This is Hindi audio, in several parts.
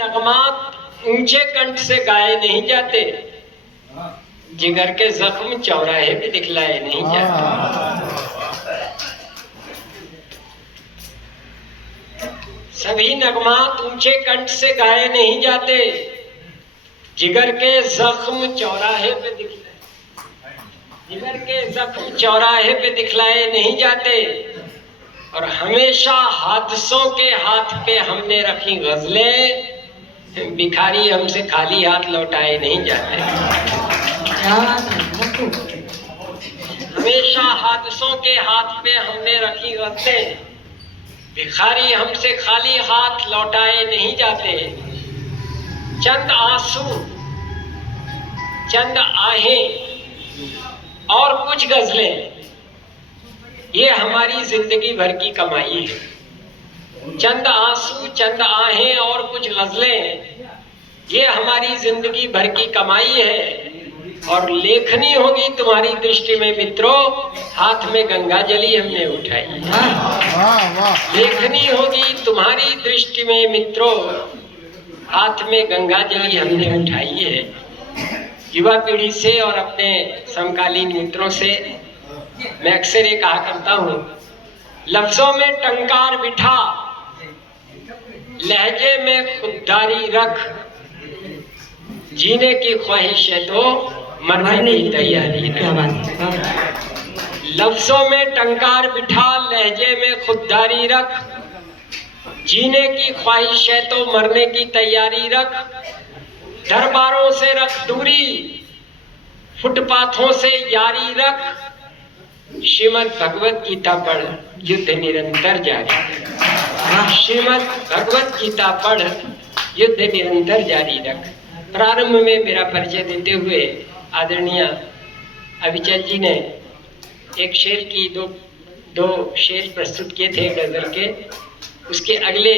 नगमात ऊंचे कंठ से गाए नहीं जाते, जिगर के जख्म चौराहे पे दिखलाए नहीं जाते। सभी नगमात ऊंचे कंठ से गाए नहीं जाते, जिगर के जख्म चौराहे पे जिगर के जख्म चौराहे पे दिखलाए नहीं जाते। और हमेशा हादसों के हाथ पे हमने रखी गजलें, भिखारी हमसे खाली हाथ लौटाए नहीं जाते। हमेशा हादसों के हाथ पे हमने रखी गजलें, भिखारी हमसे खाली हाथ लौटाए नहीं जाते। चंद आंसू, चंद आहें और कुछ गजलें, ये हमारी जिंदगी भर की कमाई है। चंद आंसू, चंद आहें और कुछ गजलें, ये हमारी जिंदगी भर की कमाई है। और लेखनी होगी तुम्हारी दृष्टि में मित्रों, हाथ में गंगा जली हमने उठाई। लेखनी होगी तुम्हारी दृष्टि में मित्रों, हाथ में गंगा जली हमने उठाई है। युवा पीढ़ी से और अपने समकालीन मित्रों से मैं अक्सर ये कहा करता हूँ, लफ्जों में टंकार बिठा, लहजे में खुददारी रख, जीने की ख्वाहिश है तो मरने की तैयारी रख। लफ्जों में टंकार बिठा, लहजे में खुददारी रख, जीने की ख्वाहिश है तो मरने की तैयारी रख। दरबारों से रख दूरी, फुटपाथों से यारी रख, श्रीमद् भगवत गीता पढ़, युद्ध निरंतर जारी। श्रीमद् भगवत गीता पढ़, युद्ध निरंतर जारी रख। प्रारंभ में मेरा परिचय देते हुए आदरणीय अभिचल जी ने एक शेर की दो शेर प्रस्तुत किए थे गजल के, उसके अगले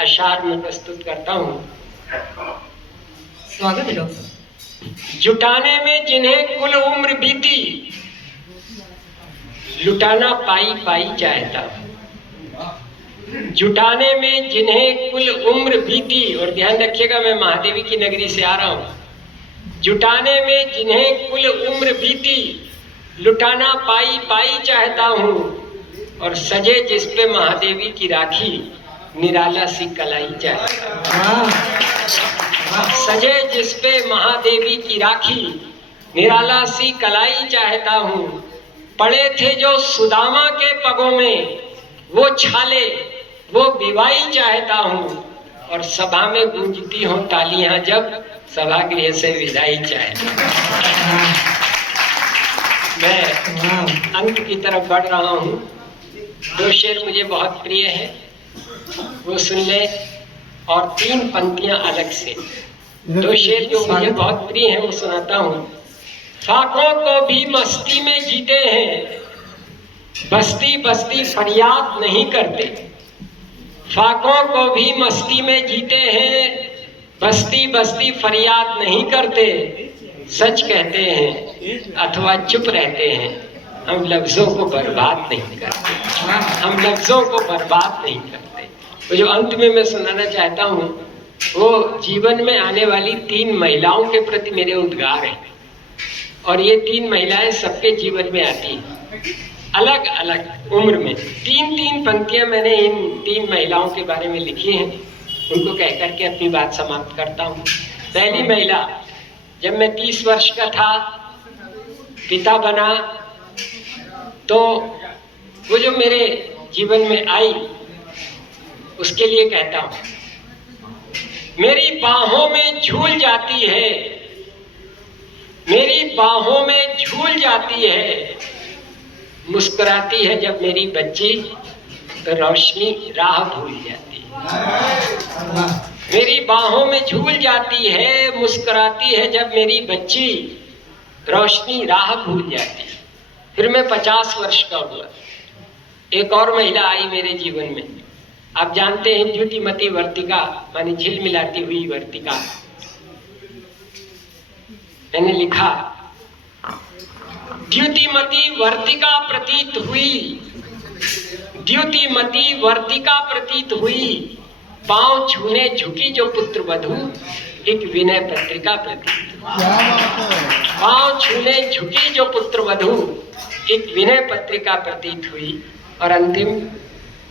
अशार में प्रस्तुत करता हूँ। स्वागत है डॉक्टर। जुटाने में जिन्हें कुल उम्र बीती, लुटाना पाई पाई चाहता। जुटाने में जिन्हें कुल उम्र बीती, और ध्यान रखिएगा मैं महादेवी की नगरी से आ रहा हूं। जुटाने में जिन्हें कुल उम्र बीती, लुटाना पाई पाई चाहता हूं। और सजे जिस पे महादेवी की राखी, निराला सी कलाई चाहता। सजे जिस पे महादेवी की राखी, निराला सी कलाई चाहता हूं। पड़े थे जो सुदामा के पगों में, वो छाले वो विवाही चाहता हूँ। और सभा में गूंजती हो तालियां जब, सभागृह से विदाई चाहता। मैं अंत की तरफ बढ़ रहा हूँ। दो शेर मुझे बहुत प्रिय है, वो सुन ले। और तीन पंक्तियां अलग से, दो शेर जो मुझे बहुत प्रिय है वो सुनाता हूँ। फाकों को भी मस्ती में जीते हैं, बस्ती बस्ती फरियाद नहीं करते। फाकों को भी मस्ती में जीते हैं, बस्ती बस्ती फरियाद नहीं करते। सच कहते हैं अथवा चुप रहते हैं, हम लफ्जों को बर्बाद नहीं करते। हम लफ्जों को बर्बाद नहीं करते। वो जो अंत में मैं सुनाना चाहता हूँ, वो जीवन में आने वाली तीन महिलाओं के प्रति मेरे उद्गार हैं। और ये तीन महिलाएं सबके जीवन में आती हैं, अलग अलग उम्र में। तीन पंक्तियां मैंने इन तीन महिलाओं के बारे में लिखी हैं, उनको कह करके अपनी बात समाप्त करता हूँ। पहली महिला, जब मैं 30 वर्ष का था, पिता बना, तो वो जो मेरे जीवन में आई, उसके लिए कहता हूँ। मेरी बाहों में झूल जाती है, मेरी बाहों में झूल जाती है। मुस्कुराती है जब मेरी बच्ची, तो रोशनी राह भूल जाती है। मेरी बाहों में झूल जाती है, मुस्कुराती है जब मेरी बच्ची, रोशनी राह भूल जाती है। फिर मैं 50 वर्ष का हुआ, एक और महिला आई मेरे जीवन में। आप जानते हैं द्युतिमती वर्तिका, माने झिलमिलाती हुई वर्तिका। मैंने लिखा, द्युतिमती वर्तिका प्रतीत हुई, द्युतिमती वर्तिका प्रतीत हुई। पांव छूने झुकी जो पुत्र वधू, एक विनय पत्रिका प्रतीत। पांव छूने झुकी जो पुत्र वधू, एक विनय पत्रिका प्रतीत हुई। और अंतिम,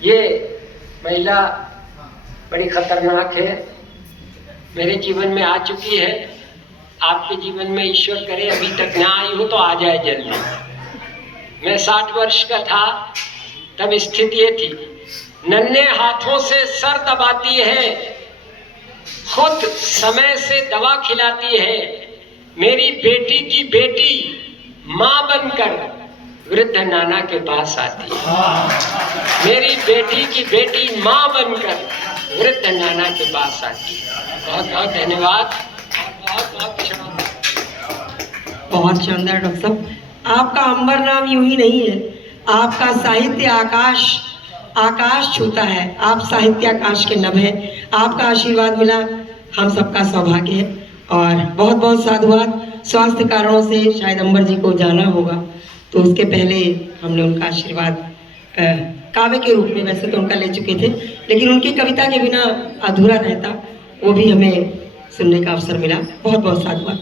ये महिला बड़ी खतरनाक है, मेरे जीवन में आ चुकी है, आपके जीवन में ईश्वर करे अभी तक ना आई हो तो आ जाए जल्दी। मैं 60 वर्ष का था तब स्थिति ये थी, नन्हे हाथों से सर दबाती है, खुद समय से दवा खिलाती है, मेरी बेटी की बेटी माँ बनकर वृद्ध नाना के पास आती है। मेरी बेटी की बेटी माँ बनकर वृद्ध नाना के पास आती है। बहुत बहुत धन्यवाद, बहुत बहुत क्षमा। बहुत शानदार डॉक्टर साहब, आपका अंबर नाम यूं ही नहीं है, आपका साहित्य आकाश आकाश छूता है। आप साहित्य आकाश के नभ हैं, आपका आशीर्वाद मिला हम सबका सौभाग्य है। और बहुत बहुत साधुवाद। स्वास्थ्य कारणों से शायद अंबर जी को जाना होगा, तो उसके पहले हमने उनका आशीर्वाद काव्य के रूप में, वैसे तो उनका ले चुके थे, लेकिन उनकी कविता के बिना अधूरा रहता, वो भी हमें सुनने का अवसर मिला। बहुत बहुत साधुवाद।